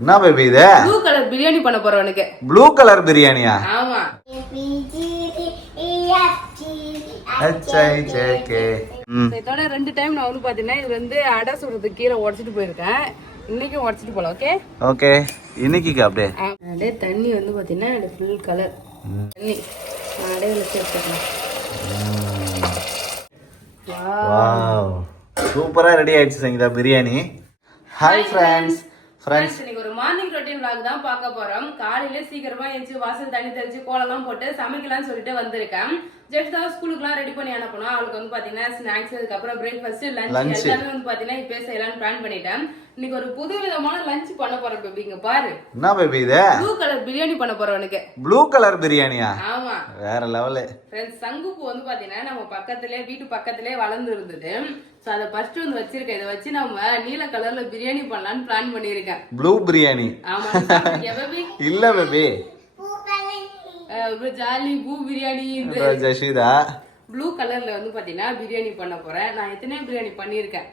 என்ன பேபி இது? Blue colour biryani பண்ண போறோம் எனக்கு. ப்ளூ கலர் பிரியாணியா? ஆமா. இதோட 2 டைம் நான் வந்து பாத்தீங்கன்னா இது வந்து அடை சுடுறதுக்கு கீரை உடைச்சிட்டு போயிருக்கேன். இன்னைக்கும் உடைச்சிட்டு போலாம். Okay okay. இன்னைக்கு அப்படியே அப்படியே தண்ணி வந்து பாத்தீங்கன்னா அது ஃபுல் கலர் தண்ணி அடையில சேர்த்துக்கலாம். வாவ் சூப்பரா ரெடி ஆயிடுச்சு சங்கீதா பிரியாணி. Hi friends. இன்னைக்கு ஒரு மார்னிங் ரொட்டீன் vlog தான் பார்க்க போறோம். காலையில சீக்கிரமா எழுந்து வாசல் தண்ணி தெளிச்சு கோலம்லாம் போட்டு சமைக்கலாம்னு சொல்லிட்டு வந்திருக்கேன். ஜஸ்ட் தான் ஸ்கூலுக்குலாம் ரெடி பண்ணி அனுப்பணும். அவளுக்கு வந்து பாத்தீங்கன்னா ஸ்நாக்ஸ், அதுக்கப்புறம் பிரேக்ஃபாஸ்ட், லஞ்ச் எல்லாமே வந்து பாத்தீங்கன்னா இப்ப செய்யலாம்னு பிளான் பண்ணிட்டேன். இன்னைக்கு ஒரு புது விதமான லஞ்ச் பண்ண போறேன் பேபி. இங்க பாரு. என்ன பேபி இது? ப்ளூ கலர் பிரியாணி பண்ண போறோம் எனக்கு. ப்ளூ கலர் பிரியாணியா? ஆமா. வேற லெவல். ஃப்ரெண்ட்ஸ் சங்குப்பூ வந்து பாத்தீங்கன்னா நம்ம பக்கத்திலே வீட்டு பக்கத்திலே வளர்ந்து இருந்தது. சோ அத ஃபர்ஸ்ட் வந்து வச்சிருக்கேன். இத வச்சு நம்ம நீல கலர்ல பிரியாணி பண்ணலாம்னு பிளான் பண்ணிருக்கேன். ப்ளூ பிரியாணி. ஆமா. பேபி இல்ல பேபி. ஜாலி பூ பிரியாணி. ஜஷிதா ப்ளூ கலர்ல வந்து பாத்தீங்கன்னா பிரியாணி பண்ண போறேன். நான் எத்தனை பிரியாணி பண்ணிருக்கேன்.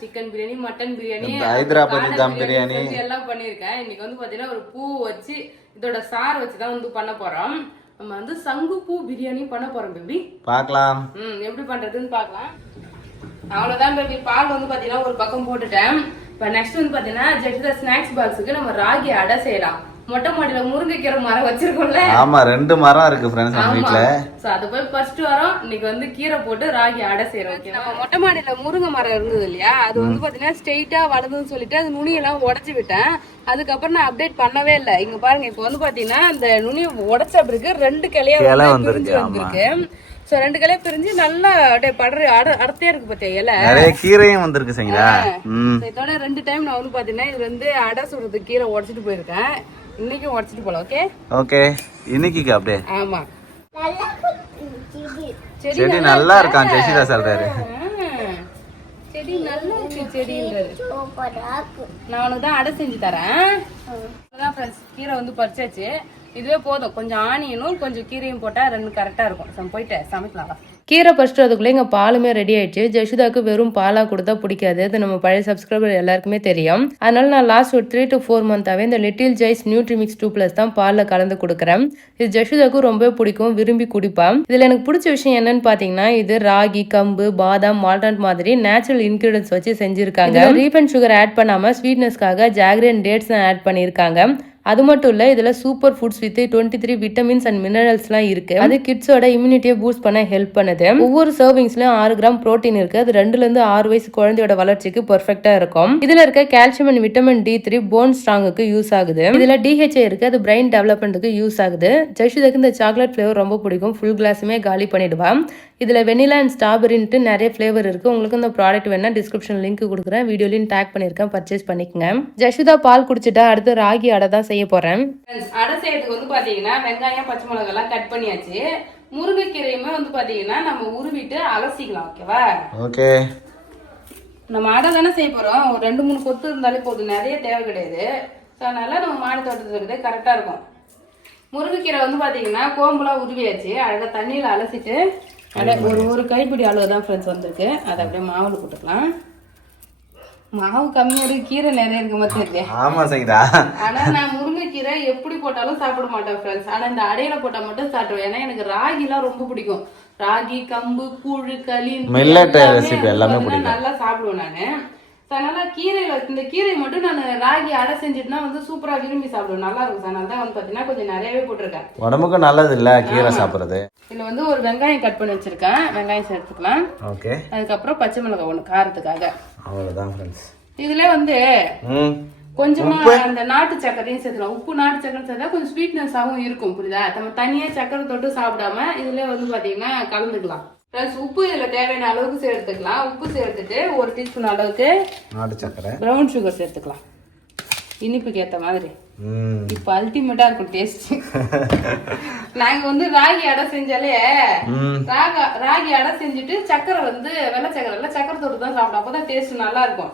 சிக்கன் பிரியாணி, மட்டன் பிரியாணி, ஹைதராபாதி தம் பிரியாணி எல்லாம் பண்ணிருக்கேன். இன்னைக்கு வந்து பாத்தீங்கன்னா ஒரு பூ வச்சு இதோட சார் வச்சுதான் வந்து பண்ண போறோம். நம்ம வந்து சங்கு பூ பிரியாணி பண்ண போறோம் பேபி. பார்க்கலாம். எப்படி பண்றதுன்னு பார்க்கலாம். அவ்வளவுதான் பேபி. பால் வந்து பாத்தீங்கன்னா ஒரு பக்கம் போட்டுட்டேன். இப்ப நெக்ஸ்ட் வந்து பாத்தீங்கன்னா ஜெட் ஸ்நாக்ஸ் பாக்ஸுக்கு நம்ம ராகி அடை செய்யலாம். மொட்டை மாடியில முருங்கைக்கீரை மரம் வச்சிருக்கோம்ல. ஆமா 2 மரம் இருக்கு ஃப்ரெண்ட்ஸ் நம்ம வீட்ல. சோ அது போய் ஃபர்ஸ்ட் வரோம். இன்னைக்கு வந்து கீரை போட்டு ராகி அடை செய்றோம். ஓகே. நம்ம மொட்டை மாடியில முருங்கை மரம் இருந்தது இல்லையா, அது வந்து பாத்தீங்கன்னா ஸ்ட்ரெயிட்டா வளர்ந்துன்னு சொல்லிட்டு அது நுனியெல்லாம் உடைச்சு விட்டேன். அதுக்கப்புறம் நான் அப்டேட் பண்ணவே இல்லை. இங்க பாருங்க, இப்ப வந்து பாத்தீங்கன்னா அந்த நுனியை உடைச்ச பிறகு 2 கிளையா வந்திருக்கு. சோ 2 கிளையா பிரிஞ்சு நல்லா அப்படியே படற அடர்த்தியா இருக்கு பாத்தியா இலை. நிறைய கீரையும் வந்திருக்கு சங்கீதா. இதோட 2 டைம் நான் வந்து பாத்தீங்கன்னா இது வந்து அடை சுடுறதுக்கு கீரை உடைச்சிட்டு போயிருக்கேன். இன்னைக்கும் உடைச்சிட்டு போலாம். Okay okay. இன்னைக்கு அப்படியே ஆமா. செடி நல்லா இருக்கான் ஜெஷிதா சொல்றாரு. செடி நல்லா இருக்கு. செடின்றது நான் உனக்கு தான் அடை செஞ்சு தரேன். அதான் ஃப்ரெண்ட்ஸ் கீரை வந்து பறிச்சாச்சு. இதுவே போதும். கொஞ்சம் ஆனியனும் கொஞ்சம் கீரையும் போட்டா 2 கரெக்டா இருக்கும். போயிட்டு சமைக்கலாம். கீரை ஃபர்ஸ்ட் அதுக்குள்ளே எங்கள் பாலுமே ரெடி ஆயிடுச்சு. ஜஷிதாக்கு வெறும் பாலாக கொடுத்தா பிடிக்காது. அது நம்ம பழைய சப்ஸ்கிரைபர் எல்லாருக்குமே தெரியும். அதனால நான் லாஸ்ட் ஒரு 3 to 4 மந்தாவே இந்த லிட்டில் ஜாய்ஸ் நியூட்ரிமிக்ஸ் 2+ தான் பாலில் கலந்து கொடுக்குறேன். இது ஜஷிதாக்கு ரொம்ப பிடிக்கும், விரும்பி குடிப்பான். இதில் எனக்கு பிடிச்ச விஷயம் என்னன்னு பார்த்தீங்கன்னா, இது ராகி, கம்பு, பாதாம், மால்டன்ட் மாதிரி நேச்சுரல் இன்கிரீடியன்ஸ் வச்சு செஞ்சிருக்காங்க. ரீஃபைண்ட் சுகர் ஆட் பண்ணாம ஸ்வீட்னஸ்க்காக ஜாகரி அண்ட் டேட்ஸ் தான் ஆட் பண்ணியிருக்காங்க. அது மட்டும் இல்ல, இதுல super foods with 23 vitamins and மினரல்ஸ்லாம் இருக்கு. அது கிட்ஸோட இம்யூனிட்டியை பூஸ்ட் பண்ண ஹெல்ப் பண்ணுது. ஒவ்வொரு சர்விங்ஸ்லயும் 6 கிராம் புரோட்டீன் இருக்கு. அது 2 to 6 வயசு குழந்தையோட வளர்ச்சிக்கு பெர்ஃபெக்ட்டா இருக்கும். இதுல இருக்க calcium and vitamin D3 bone ஸ்ட்ராங்குக்கு யூஸ் ஆகுது. இதுல DHA இருக்கு. அது பிரெயின் டெவலப்மெண்ட்டுக்கு யூஸ் ஆகுது. ஜஷிதாக்கு இந்த சாக்லேட் ஃபிளேவர் ரொம்ப பிடிக்கும். ஃபுல் கிளாஸுமே காலி பண்ணிடுவான். இதுல வெனிலா அண்ட் ஸ்ட்ராபெரின்ட்டு நிறைய ஃபிளேவர் இருக்கு. உங்களுக்கு இந்த ப்ராடக்ட் வேணா டிஸ்கிரிப்ஷன் லிங்க் கொடுக்குறேன். வீடியோலையும் டேக் பண்ணிருக்கேன், பர்ச்சேஸ் பண்ணிக்கங்க. ஜஷிதா பால் குடிச்சிட்டா அடுத்து ராகி அடை தான் செய்ய போறேன். அடை செய்யறதுக்கு வந்து பாத்தீங்கன்னா வெங்காயம், பச்சை மிளகாய் எல்லாம் கட் பண்ணியாச்சு. முருங்கைக்கீரையுமே வந்து பாத்தீங்கன்னா நம்ம உருவிட்டு அலசிக்கலாம். ஓகேவா? ஓகே. நம்ம அடை தானே செய்ய போறோம். ஒரு 2-3 கொத்து இருந்தாலே போதும், நிறைய தேவை கிடையாது. அதனால நம்ம மாடி தோட்டத்துக்கு கரெக்டா இருக்கும். முருங்கைக்கீரை வந்து பாத்தீங்கன்னா கோம்புலாம் உருவியாச்சு. அழகா தண்ணியில அலசிட்டு ஒரு கைப்பிடி அளவு தான் ஃப்ரெண்ட்ஸ் வந்திருக்கு. அதை அப்படியே மாவுல போட்டுக்கலாம். மாவு கம்மியா இருக்கு, கீரை நிறைய இருக்கு மாதிரி. ஆமா சங்கீதா. ஆனா நான் முருங்கைக்கீரை எப்படி போட்டாலும் சாப்பிட மாட்டேன் ஃப்ரெண்ட்ஸ். ஆனா இந்த அடையில போட்டா மட்டும் சாப்பிடுவேன். ஏன்னா எனக்கு ராகி எல்லாம் ரொம்ப பிடிக்கும். ராகி, கம்பு, கூழு, களி, மில்லட் ரெசிபி எல்லாமே பிடிக்கும். நல்லா சாப்பிடுவேன் நானு. அதனால கீரையில இந்த கீரை மட்டும் நான் ராகி அடை செஞ்சுட்டுனா வந்து சூப்பரா விரும்பி சாப்பிடுவேன். நல்லா இருக்கும். அதனால தான் வந்து பாத்தீங்கன்னா கொஞ்சம் நிறையவே போட்டிருக்கேன். உடம்புக்கு நல்லது இல்ல கீரை சாப்பிடுறது. இதுல வந்து ஒரு வெங்காயம் கட் பண்ணி வச்சிருக்கேன். வெங்காயம் சேர்த்துக்கலாம். ஓகே. அதுக்கப்புறம் பச்சை மிளகாய் 1 காரத்துக்காக. அவ்வளவுதான் ஃப்ரெண்ட்ஸ். இதுல வந்து கொஞ்சமா அந்த நாட்டு சக்கரையும் சேர்த்துக்கலாம். உப்பு நாட்டு சக்கரை சேர்த்தா கொஞ்சம் ஸ்வீட்னஸாவும் இருக்கும். புரியுதா? நம்ம தனியா சக்கரை தொட்டு சாப்பிடாம இதுல வந்து பாத்தீங்கன்னா கலந்துக்கலாம். உப்பு இதுல தேவையான அளவுக்கு சேர்த்துக்கலாம். உப்பு சேர்த்துட்டு 1 டீஸ்பூன் அளவுக்கு நாட்டு சக்கரை, பிரவுன் சுகர் சேர்த்துக்கலாம். இனிப்புக்கு ஏத்த மாதிரி. இப்ப அல்டிமேட்டா இருக்கும் டேஸ்ட். நாங்க வந்து ராகி அடை செஞ்சாலே ராகி அடை செஞ்சுட்டு சக்கரை வந்து வெள்ளை சக்கரை தொட்டு தான் சாப்பிடும். அப்பதான் டேஸ்ட் நல்லா இருக்கும்.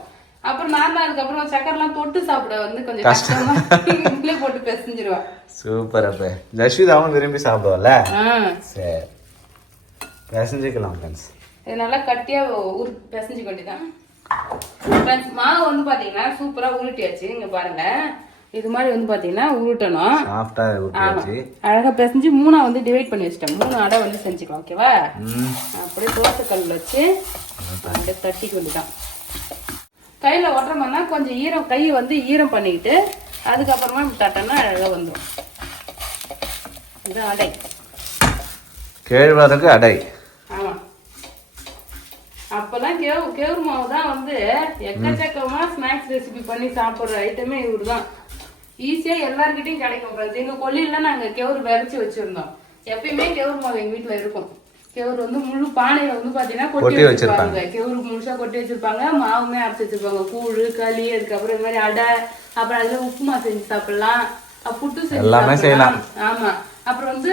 அப்புறம் நான் தான் அதுக்கப்புறம் சக்கரை எல்லாம் தொட்டு சாப்பிட வந்து கொஞ்சம் கஷ்டமா இப்படியே போட்டு பிசைஞ்சிருவேன். சூப்பர். அப்ப ஜஸ்விதாவும் விரும்பி சாப்பிடுவல. சரி, பிசைஞ்சிக்கலாம் ஃப்ரெண்ட்ஸ். இது நல்லா கட்டியா பிசைஞ்சு கொண்டிதான் ஃப்ரெண்ட்ஸ். மாவு வந்து பாத்தீங்கன்னா சூப்பரா உருட்டியாச்சு. இங்க பாருங்க, இது மாதிரி வந்து பாத்தீங்கன்னா உருட்டணும். சாஃப்டா உருட்டி அழகா பிசைஞ்சு 3 வந்து டிவைட் பண்ணி வச்சிட்டேன். 3 அடை வந்து செஞ்சுக்கலாம். ஓகேவா? அப்படியே தோசை கல்ல வச்சு அப்படியே தட்டிக்க வேண்டியதான். கையில ஒட்டுறோம்னா கொஞ்சம் ஈரம், கை வந்து ஈரம் பண்ணிக்கிட்டு அதுக்கப்புறமா தட்டனா அழகா வந்துடும். இது அடை, கேழ்வரகு அடை. ஆமா. அப்பெல்லாம் கேவுரு மாவு தான் வந்து எக்கச்சக்கமா ஸ்நாக்ஸ் ரெசிபி பண்ணி சாப்பிடுற ஐட்டமே இவரு தான். ஈஸியா எல்லார்கிட்டையும் கிடைக்கும் ஃப்ரெண்ட்ஸ். எங்க கொல்லியில நாங்க கேவுரு விரைச்சி வச்சிருந்தோம். எப்பயுமே கேவுரு மாவு எங்க வீட்டுல இருக்கும். கேவுரு வந்து முழு பானையில வந்து பாத்தீங்கன்னா கொட்டி வச்சிருப்பாங்க. கேவுரு முழுசா கொட்டி வச்சிருப்பாங்க. மாவுமே அரைச்சி வச்சிருப்பாங்க. கூழு, களி, அதுக்கப்புறம் இந்த மாதிரி அடை, அப்புறம் அதுல உப்புமா செஞ்சு சாப்பிடலாம், புட்டு செஞ்சு சாப்பிடலாம். ஆமா. அப்புறம் வந்து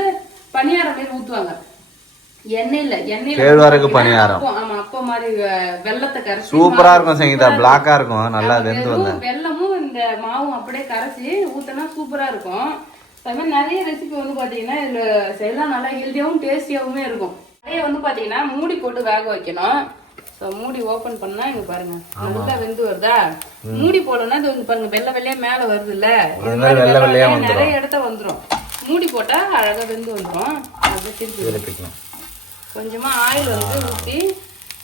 பணியாரம் மாதிரி ஊத்துவாங்க. எண்ணெயில கேழ்வரகு பணியாரம். ஆமா, அப்ப மாதிரி வெள்ளத்தை கரைச்சி சூப்பரா இருக்கும் சங்கீதா. பிளாக்கா இருக்கும், நல்லா வெந்து வந்து வெள்ளமும் இந்த மாவும் அப்படியே கரைச்சி ஊத்தினா சூப்பரா இருக்கும். அது மாதிரி நிறைய ரெசிபி வந்து பாத்தீங்கன்னா இதுல செய்யலாம். நல்லா ஹெல்தியாவும் டேஸ்டியாவுமே இருக்கும். நிறைய வந்து பாத்தீங்கன்னா மூடி போட்டு வேக வைக்கணும். மூடி ஓபன் பண்ணா இங்க பாருங்க நல்லா வெந்து வருதா. மூடி போடணும்னா இது வந்து பாருங்க வெள்ளை வெள்ளையா மேல வருது இல்ல, நிறைய இடத்த வந்துரும். மூடி போட்டா அழகா வெந்து வந்துரும். அப்படியே திருப்பி கொஞ்சமா ஆயில் வந்து ஊற்றி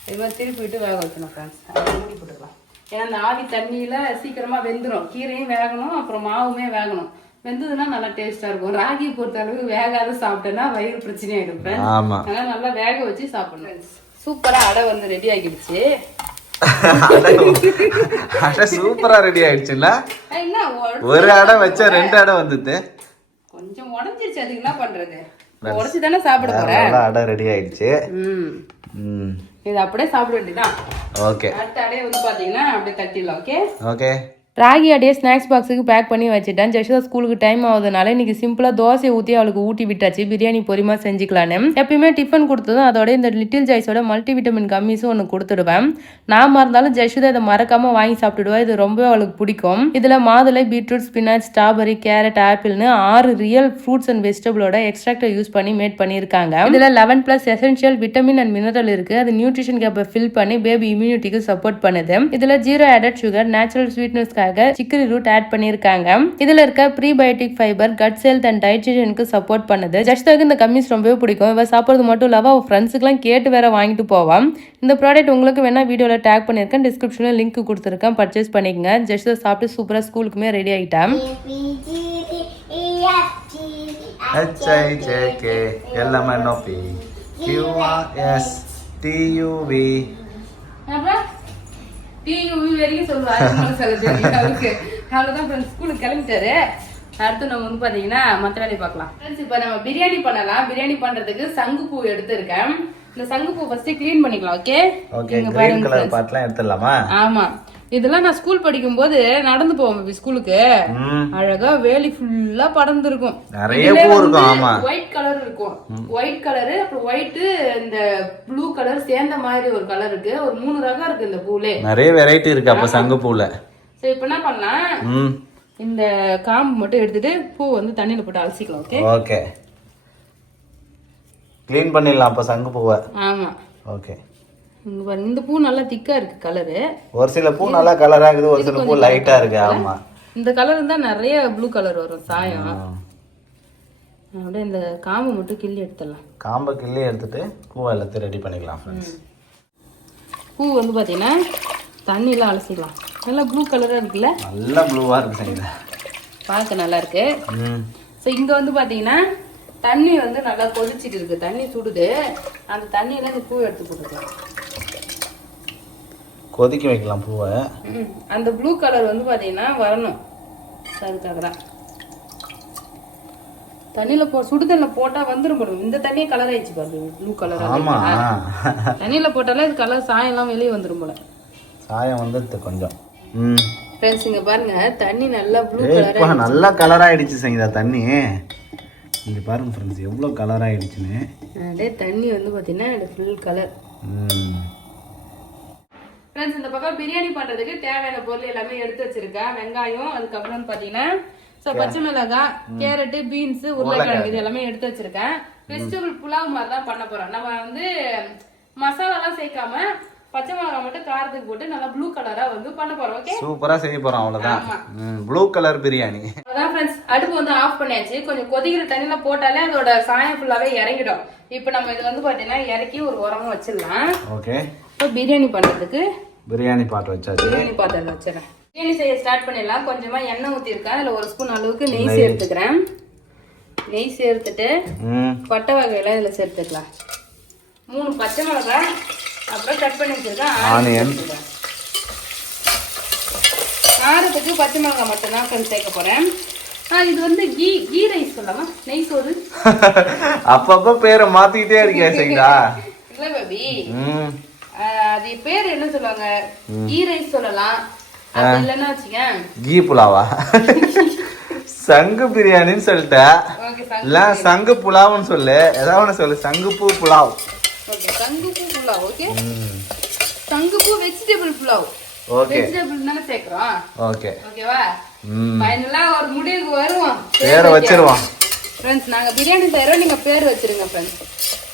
இது மாதிரி திருப்பி விட்டு வேக வைக்கணும் ஃப்ரெண்ட்ஸ். மூடி போட்டுக்கலாம். ஏன்னா அந்த ஆவி தண்ணியில சீக்கிரமா வெந்துடும். கீரையும் வேகணும், அப்புறம் மாவுமே வேகணும். வெந்ததுன்னா நல்லா டேஸ்டா இருக்கும். ராகி பொறுத்த அளவுக்கு வேகாத சாப்பிட்டேன்னா வயிறு பிரச்சனை ஆயிடும் ஃப்ரெண்ட்ஸ். அதனால நல்லா வேக வச்சு சாப்பிடணும். சூப்பரா அடை வந்து ரெடி ஆகிடுச்சு. சூப்பரா ரெடி ஆயிடுச்சுல்ல. ஒரு அடை வச்சா 2 அடை வந்தது. கொஞ்சம் உடஞ்சிருச்சு, அதுக்கு என்ன பண்றது? உடச்சு தானே சாப்பிட போறேன். அடை ரெடி ஆயிடுச்சு. இது அப்படியே சாப்பிட வேண்டியதான். ஓகே. அடுத்த அடையை வந்து பாத்தீங்கன்னா அப்படியே தட்டிடலாம். Okay okay. ராகி அடையே ஸ்நாக்ஸ் பாக்ஸுக்கு பேக் பண்ணி வச்சுட்டேன். ஜெஷா ஸ்கூலுக்கு டைம் ஆகுதுனால இன்னைக்கு சிம்பிளா தோசை ஊற்றி அவளுக்கு ஊட்டி விட்டாச்சு. பிரியாணி பொறுமையா செஞ்சுக்கலான்னு. எப்பயுமே டிஃபன் கொடுத்ததும் அதோட இந்த லிட்டில் ஜாய்ஸோட மல்டிவிட்டமின் கம்மிஸும் ஒன்று கொடுத்துடுவேன். நாம இருந்தாலும் ஜெஷுதா இதை மறக்காம வாங்கி சாப்பிட்டுடுவா. இது ரொம்ப அவளுக்கு பிடிக்கும். இதுல மாதுளை, பீட்ரூட், ஸ்பினாச், ஸ்ட்ராபெரி, கேரட், ஆப்பிள்னு 6 ரியல் ஃப்ரூட்ஸ் அண்ட் வெஜிடபிளோட எக்ஸ்ட்ராக்டை யூஸ் பண்ணி மேட் பண்ணியிருக்காங்க. இதுல 11+ எசென்ஷியல் விட்டமின் அண்ட் மினரல் இருக்கு. அது நியூட்ரிஷன் கேப்பை ஃபில் பண்ணி பேபி இம்யூனிட்டிக்கு சப்போர்ட் பண்ணுது. இதுல 0 added sugar, natural sweetness chicory root add பண்ணிருக்காங்க. இதுல இருக்க prebiotic fibre gut health and டைஜஷனுக்கு சப்போர்ட் பண்ணுது. ஜஷ்தாக்கு இந்த கம்மிஸ் ரொம்பவே பிடிக்கும். இவ சாப்பிடுறது மட்டும் இல்லாம அவ ஃப்ரெண்ட்ஸுக்குலாம் கேட்டு வேற வாங்கிட்டு போவான். இந்த ப்ராடக்ட் உங்களுக்கு வேணா வீடியோல டேக் பண்ணிருக்கேன், டிஸ்கிரிப்ஷன்ல லிங்க் கொடுத்துருக்கேன், பர்ச்சேஸ் பண்ணிக்கங்க. ஜஷ்தா சாப்பிட்டு சூப்பரா ஸ்கூலுக்குமே ரெடி ஆயிட்டான். வரைக்கும் சொல்லுவாங்க. அவ்வளவுதான் ஸ்கூலுக்கு கிளம்பிட்டாரு. அடுத்து நம்ம வந்து பாத்தீங்கன்னா மத்த வேலையை பார்க்கலாம். இப்ப நம்ம பிரியாணி பண்ணலாம். பிரியாணி பண்றதுக்கு சங்குப்பூ எடுத்திருக்கேன். இந்த சங்குப்பூ ஃபர்ஸ்ட் கிளீன் பண்ணிக்கலாம். ஓகே. கிரீன் கலர் பார்ட்லாம் எடுத்துடலாமா? ஆமா. இதெல்லாம் நான் ஸ்கூல் படிக்கும் போது நடந்து போவோம் ஸ்கூலுக்கு. அழகா வேலி ஃபுல்லா படர்ந்து இருக்கும். நிறைய பூ இருக்கும். ஆமா. ஒயிட் கலர் இருக்கும். ஒயிட் கலர், அப்புறம் ஒயிட், இந்த ப்ளூ கலர் சேர்ந்த மாதிரி ஒரு கலர் இருக்கு. ஒரு 3 ரகம் இருக்கு இந்த பூலே. நிறைய வெரைட்டி இருக்கு அப்ப சங்கு பூல. சரி, இப்ப என்ன பண்ணலாம், இந்த காம்பு மட்டும் எடுத்துட்டு பூ வந்து தண்ணியில போட்டு அலசிக்கலாம். ஓகே. ஓகே. க்ளீன் பண்ணிடலாம் அப்ப சங்கு பூவை. ஆமா. ஓகே. இந்த பூ நல்லா திக்கா இருக்கு கலரு. ஒரு சில பூ நல்லா கலரா இருக்குது, ஒரு சில பூ லைட்டா இருக்கு. ஆமா. இந்த கலர் இருந்தா நிறைய ப்ளூ கலர் வரும் சாயம். அப்படியே இந்த காம்பை மட்டும் கிள்ளி எடுத்துடலாம். காம்பை கிள்ளி எடுத்துட்டு பூவை எல்லாத்தையும் ரெடி பண்ணிக்கலாம் ஃப்ரெண்ட்ஸ். பூ வந்து பாத்தீங்கன்னா தண்ணியில அலசிக்கலாம். நல்லா ப்ளூ கலரா இருக்குல்ல? நல்லா ப்ளூவா இருக்கு சரிங்களா, பார்க்க நல்லா இருக்கு. ஸோ இங்க வந்து பாத்தீங்கன்னா தண்ணி வந்து நல்லா கொதிச்சிட்டு இருக்கு. தண்ணி சுடுது. அந்த தண்ணியில இந்த பூ எடுத்து போட்டுக்கலாம். கொதிக்க வைக்கலாம் பூவை. அந்த ப்ளூ கலர் வந்து பாத்தீங்கன்னா வரணும். அதுக்காக தான் தண்ணியில சுடுதண்ணில போட்டா வந்துரும். இந்த தண்ணியே கலர் ஆயிடுச்சு பாருங்க, ப்ளூ கலர். ஆமா. தண்ணியில போட்டாலே இது கலர் சாயம் எல்லாம் வெளியே வந்துரும் போல. சாயம் வந்துட்டு கொஞ்சம். ஃப்ரெண்ட்ஸ் இங்க பாருங்க தண்ணி நல்லா ப்ளூ கலரா நல்லா கலர் ஆயிடுச்சு சங்கீதா தண்ணி. இங்க பாருங்க ஃப்ரெண்ட்ஸ் எவ்வளவு கலர் ஆயிடுச்சுன்னு. அதே தண்ணி வந்து பாத்தீங்கன்னா ஃபுல் கலர். ஃப்ரெண்ட்ஸ் இந்த பக்கம் பிரியாணி பண்றதுக்கு தேவையான பொருள் எல்லாமே எடுத்து வச்சிருக்கேன். வெங்காயம், அதுக்கப்புறம் பாத்தீங்கன்னா பச்சை மிளகாய், கேரட், பீன்ஸ், உருளைக்கிழங்கு இது எல்லாமே எடுத்து வச்சிருக்கேன். வெஜிடபிள் புலாவ் மாதிரி தான் பண்ண போறோம். நம்ம வந்து மசாலா எல்லாம் சேர்க்காம பச்சை மிளகாய் மட்டும் காரத்துக்கு போட்டு நல்லா ப்ளூ கலரா வந்து பண்ண போறோம். ஓகே, சூப்பரா செய்ய போறோம். அவ்வளவுதான். Blue colour biryani. அதான் ஃப்ரெண்ட்ஸ், அடுப்பு வந்து ஆஃப் பண்ணியாச்சு. கொஞ்சம் கொதிக்கிற தண்ணியில போட்டாலே அதோட சாயம் ஃபுல்லாவே இறங்கிடும். இப்போ நம்ம இது வந்து பாத்தீங்கன்னா இறக்கி ஒரு உரமா வச்சிடலாம். ஓகே, இப்போ பிரியாணி பண்றதுக்கு பிரியாணி பாட்டு வச்சாச்சு. பிரியாணி பாத்திரம் வச்சிடறேன். பிரியாணி செய்ய ஸ்டார்ட் பண்ணிடலாம். கொஞ்சமா எண்ணெய் ஊற்றிருக்கேன். அதில் 1 ஸ்பூன் அளவுக்கு நெய் சேர்த்துக்கிறேன். நெய் சேர்த்துட்டு பட்டை வகையெல்லாம் இதில் சேர்த்துக்கலாம். 3 பச்சை மிளகாய், அப்புறம் கட் பண்ணி வச்சிருக்கேன் ஆனியன். காரத்துக்கு பச்சை மிளகாய் மட்டும்தான் கொஞ்சம் சேர்க்க போறேன். இது வந்து கீ ரைஸ் சொல்லலாமா, நெய் சோறு. அப்பப்ப பேரை மாத்திக்கிட்டே இருக்கே சரிங்களா? இல்ல பேபி, அது பேர் என்ன சொல்லுவாங்க? கீ ரைஸ் சொல்லலாம். அது இல்லன்னா வச்சுக்கேன் கீ புலாவா? சங்கு பிரியாணின்னு சொல்லிட்ட. இல்ல சங்கு புலாவ்னு சொல்லு, ஏதாவது ஒண்ணு சொல்லு. சங்குப்பூ புலாவ். ஓகே, சங்குப்பூ புலாவ். ஓகே, சங்குப்பூ வெஜிடபிள் புலாவ். ஓகே, வெஜிடபிள் தான சேக்குறோம். ஓகே, ஓகேவா? ஃபைனலா ஒரு முடிவுக்கு வருவோம். பேரை வச்சிருவோம். ஃப்ரெண்ட்ஸ், நாங்க பிரியாணி செய்யறோம், நீங்க பேர் வச்சிருங்க ஃப்ரெண்ட்ஸ்.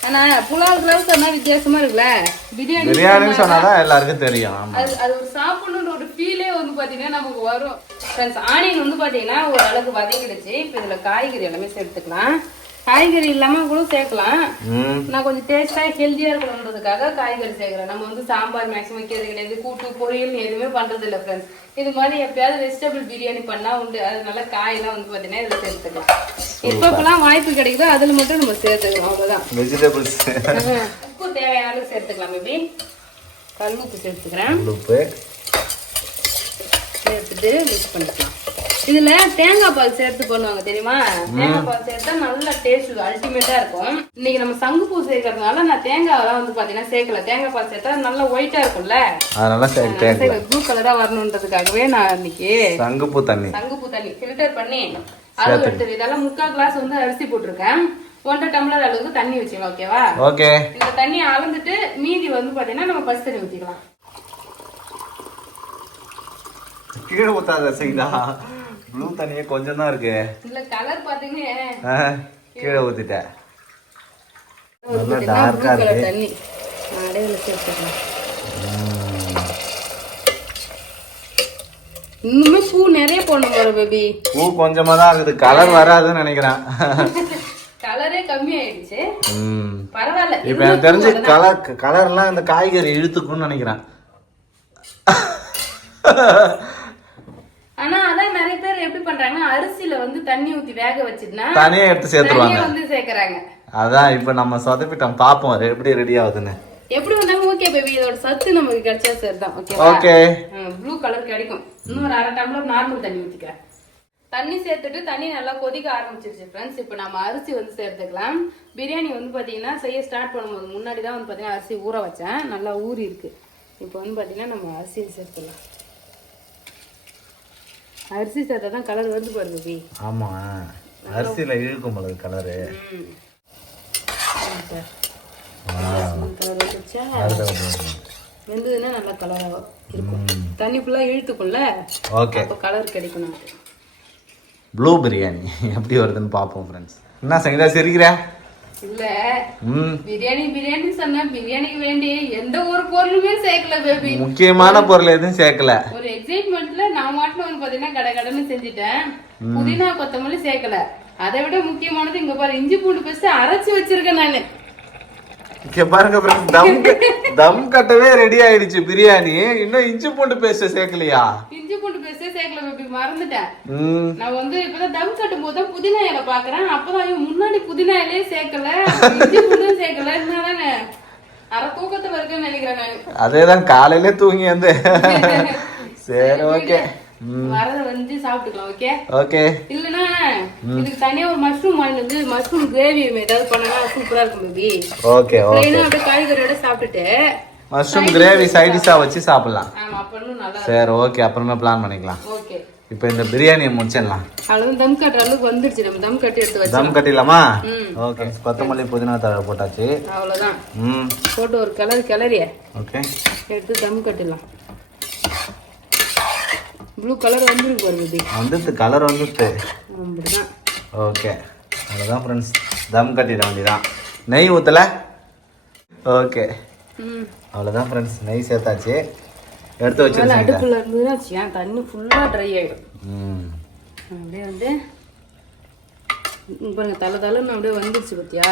ஆனா புலாவ் சொன்னா வித்தியாசமா இருக்குல்ல. பிரியாணி சொன்னாதான் எல்லாருக்கும் தெரியும். அது ஒரு சாப்பிடணுன்ற ஒரு ஃபீலே வந்து பாத்தீங்கன்னா நமக்கு வரும். ஃப்ரெண்ட்ஸ், ஆனியன் வந்து பாத்தீங்கன்னா ஒரு அளவுக்கு வதங்கிடுச்சு. இப்போ இதுல காய்கறி எல்லாமே சேர்த்துக்கலாம். காய்கறி இல்லாம கூட சேர்க்கலாம். நான் கொஞ்சம் டேஸ்டா ஹெல்தியா இருக்கணுன்றதுக்காக காய்கறி சேர்க்கிறேன். நம்ம வந்து சாம்பார் மேக்ஸிமம் வைக்கிறது கிடையாது, கூட்டு பொரியல் எதுவுமே பண்றது இல்லை ஃப்ரெண்ட்ஸ். இது மாதிரி எப்பயாவது வெஜிடபிள் பிரியாணி பண்ணா உண்டு. அதனால காயெல்லாம் வந்து பாத்தீங்கன்னா இதுல சேர்த்துக்கலாம். எப்பப்பெல்லாம் வாய்ப்பு கிடைக்குதோ அதுல மட்டும் நம்ம சேர்த்துக்கலாம். அவ்வளவுதான். வெஜிடபிள்ஸ் உப்பு தேவையான அளவு சேர்த்துக்கலாம். மேபி கல் உப்பு சேர்த்துக்கிறேன். உப்பு சேர்த்துட்டு மிக்ஸ் பண்ணிக்கலாம். இதுல தேங்காய் பால் சேர்த்து பண்ணுவாங்க தெரியுமா? தேங்காய் பால் சேர்த்தா நல்ல டேஸ்ட் அல்டிமேட்டா இருக்கும். இன்னைக்கு நம்ம சங்குப்பூ சேர்க்கறதுனால நான் தேங்காயெல்லாம் வந்து பாத்தீங்கன்னா சேர்க்கல. தேங்காய் பால் சேர்த்தா நல்லா ஒயிட்டா இருக்கும்ல, அதனால ப்ளூ கலரா வரணுன்றதுக்காகவே நான் இன்னைக்கு சங்குப்பூ தண்ணி ஃபில்டர் பண்ணி அளவு எடுத்து இதெல்லாம் 3/4 கிளாஸ் வந்து அரிசி போட்டிருக்கேன். 1.5 டம்ளர் அளவுக்கு தண்ணி வச்சுக்கலாம். ஓகேவா? ஓகே, இந்த தண்ணியை அளந்துட்டு மீதி வந்து பாத்தீங்கன்னா நம்ம பச்சை தண்ணி ஊத்திக்கலாம். கீழே ஊத்தாத சரிங்களா? ப்ளூ தண்ணியே கொஞ்சம் தான் இருக்கு. இல்ல கலர் பாத்தீங்கன்னா கீழே ஊத்திட்டேன். தண்ணி அடையில சேர்த்துக்கலாம். இன்னுமே பூ நிறைய போடணும் போற பேபி. பூ கொஞ்சமா தான் இருக்குது, கலர் வராதுன்னு நினைக்கிறேன். கலரே கம்மி ஆயிடுச்சு. பரவாயில்ல. இப்ப எனக்கு தெரிஞ்சு கலர்லாம் இந்த காய்கறி இழுத்துக்கும்னு நினைக்கிறேன். ஆனா அதான் நிறைய பேர் எப்படி பண்றாங்கன்னா அரிசியில வந்து தண்ணி ஊத்தி வேக வச்சிட்டுனா தனியா எடுத்து சேர்த்துருவாங்க, வந்து சேர்க்கறாங்க. அதான் இப்ப நம்ம சொதப்பிட்டோம். பாப்போம் எப்படி ரெடி ஆகுதுன்னு. எப்படி வந்தாலும் ஓகே பேபி, இதோட சத்து நமக்கு கிடைச்சா சரிதான். ஓகே, ப்ளூ கலர் கிடைக்கும். இன்னும் ஒரு 1/2 டம்ளர் நார்மல் தண்ணி ஊத்திக்கிறேன். தண்ணி சேர்த்துட்டு தண்ணி நல்லா கொதிக்க ஆரம்பிச்சிருச்சு ஃப்ரெண்ட்ஸ். இப்போ நம்ம அரிசி வந்து சேர்த்துக்கலாம். பிரியாணி வந்து பாத்தீங்கன்னா செய்ய ஸ்டார்ட் பண்ணும்போது முன்னாடி தான் வந்து பாத்தீங்கன்னா அரிசி ஊற வச்சேன், நல்லா ஊறி இருக்கு. இப்போ வந்து பாத்தீங்கன்னா நம்ம அரிசியை சேர்த்துக்கலாம். அரிசி சேர்த்தா தான் கலர் வந்து பாருங்க பேபி. ஆமா, அரிசியில இழுக்கும் போது கலரு. கலர் வந்துச்சா? வெந்ததுன்னா நல்லா கலராக இருக்கும். தண்ணி ஃபுல்லா இழுத்துக்கும்ல, அப்போ கலர் கிடைக்கும் நமக்கு. ப்ளூ பிரியாணி எப்படி வருதுன்னு பாப்போம் ஃப்ரெண்ட்ஸ். என்ன சங்கீதா சிரிக்கிற? இல்ல, பிரியாணி சொன்னா பிரியாணிக்கு வேண்டிய எந்த ஒரு பொருளுமே சேர்க்கல பேபி. முக்கியமான பொருள் எதுவும் சேர்க்கல. ஒரு எக்ஸைட்மெண்ட்ல நான் மாட்டுல வந்து பாத்தீங்கன்னா கடகடன்னு செஞ்சுட்டேன். புதினா கொத்தமல்லி சேர்க்கல. அதை விட முக்கியமானது இங்க பாரு, இஞ்சி பூண்டு பேஸ்ட் அரைச்சு வச்சிருக்கேன் நானு. இங்க பாருங்க தம் கட்டவே ரெடி ஆயிடுச்சு பிரியாணி. இன்னும் இஞ்சி பூண்டு பேஸ்ட் சேர்க்கலையா? இஞ்சி பூண்டு பேஸ்டே சேர்க்கல பேபி, மறந்துட்டேன். நான் வந்து இப்பதான் தம் கட்டும் போது புதினா இலை பாக்குறேன். அப்பதான் முன்னாடி புதினா இலையே சேர்க்கல, இஞ்சி பூண்டும் சேர்க்கல. என்னதானே அரை தூக்கத்துல இருக்குன்னு நினைக்கிறேன் நான். அதேதான் காலையில தூங்கி வந்து. சரி, ஓகே, வரத வந்து சாப்பிட்டுக்கலாம். Okay okay. இல்லனா இதுக்கு தனியா ஒரு மஷ்ரூம் ஆயில் வந்து மஷ்ரூம் கிரேவி ஏதாவது பண்ணா சூப்பரா இருக்கும் பேபி. Okay okay. அப்படியே காய்கறியோட சாப்பிட்டுட்டு மஷ்ரூம் கிரேவி சைட் டிஷ்ஷா வச்சு சாப்பிடலாம். ஆமா, அப்பனும் நல்லா. சரி, ஓகே, அப்புறமா பிளான் பண்ணிக்கலாம். ஓகே, இப்போ இந்த பிரியாணியை முடிச்சிடலாம். அளவு தம் கட்டுற அளவுக்கு வந்துருச்சு. நம்ம தம் கட்டி எடுத்து வச்சு தம் கட்டிடலாமா? ஓகே, கொத்தமல்லி புதினா தழை போட்டாச்சு. அவ்வளவுதான். போட்டு ஒரு கிளறிய ஓகே எடுத்து தம் கட்டிடலாம். ப்ளூ கலர் வந்துருக்கு பாருங்க, வந்துட்டு கலர் வந்துட்டு. அப்படிதான். ஓகே, அவ்வளோதான் ஃப்ரெண்ட்ஸ், தம் கட்டிட வேண்டியதான். நெய் ஊற்றல? ஓகே, ம் அவ்வளோதான் ஃப்ரெண்ட்ஸ், நெய் சேர்த்தாச்சு, எடுத்து வச்சு மேலே அடுப்புல இருந்ததுன்னா வச்சுக்கேன் தண்ணி ஃபுல்லாக ட்ரை ஆகிடும். ம் அப்படியே வந்து பாருங்க தலைன்னு அப்படியே வந்துருச்சு பார்த்தியா.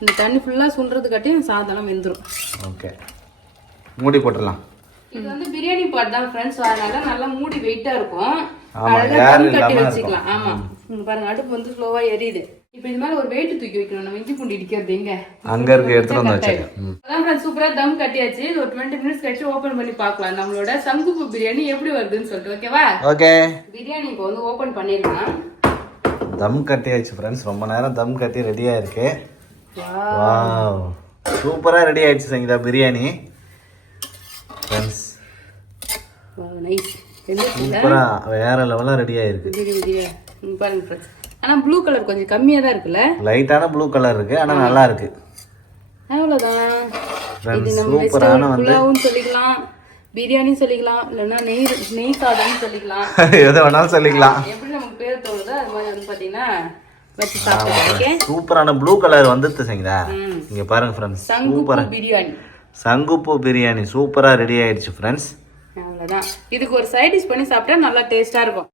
இந்த தண்ணி ஃபுல்லாக சுண்டுறதுக்காட்டியும் சாதம்லாம் வெந்துடும். ஓகே, மூடி போட்டுடலாம். இது வந்து பிரியாணி பாட் தான் ஃப்ரெண்ட்ஸ், அதனால நல்லா மூடி வெயிட்டாக இருக்கும். ஆமா, அழகா ஏர் தம் கட்டி இல்லாம வச்சுக்கலாம். ஆமா இங்க பாருங்க அடுப்பு வந்து ஸ்லோவா எரியுது. இப்போ இது மேல ஒரு வெயிட் தூக்கி வைக்கணும். நம்ம இஞ்சி பூண்டு இடிக்கிறது எங்க அங்க இருக்கு, எடுத்துட்டு வந்து வச்சிருக்கேன். அதான் ஃப்ரெண்ட்ஸ் சூப்பரா தம் கட்டியாச்சு. இது ஒரு 20 மினிட்ஸ் கழிச்சு ஓபன் பண்ணி பார்க்கலாம் நம்மளோட சங்குப்பு பிரியாணி எப்படி வருதுன்னு சொல்லிட்டு. ஓகேவா? ஓகே, பிரியாணி இப்போ வந்து ஓபன் பண்ணிடலாம். தம் கட்டியாச்சு ஃப்ரெண்ட்ஸ், ரொம்ப நேரம் தம் கட்டி ரெடியா இருக்கு. வாவ், சூப்பரா ரெடி ஆயிடுச்சு சங்கீதா பிரியாணி ஃப்ரெண்ட்ஸ். நைஸ், சூப்பரா வேற லெவலா ரெடி ஆயிருக்கு. பாருங்க ஃப்ரெண்ட்ஸ், ஆனா ப்ளூ கலர் கொஞ்சம் கம்மியா தான் இருக்குல்ல. லைட்டான ப்ளூ கலர் இருக்கு, ஆனா நல்லா இருக்கு. அவ்வளவுதான். இது நம்ம சூப்பரான வந்து புலாவும் சொல்லிக்கலாம், பிரியாணி சொல்லிக்கலாம், இல்லைன்னா நெய் சாதம்னு சொல்லிக்கலாம். எதை வேணாலும் சொல்லிக்கலாம். எப்படி நமக்கு பேர் தோணுதோ அது மாதிரி வந்து பாத்தீங்கன்னா வச்சு சாப்பிடுறேன். சூப்பரான ப்ளூ கலர் வந்துட்டு சங்கீதா. இங்க பாருங்க ஃப்ரெண்ட்ஸ், சூப்பரா பிரியாணி சங்குப்பு பிரியாணி சூப்பரா ரெடி ஆயிடுச்சு ஃப்ரெண்ட்ஸ். அவ்வளவுதான். இதுக்கு ஒரு சைட் டிஷ் பண்ணி சாப்பிட்டா நல்லா டேஸ்டா இருக்கும்.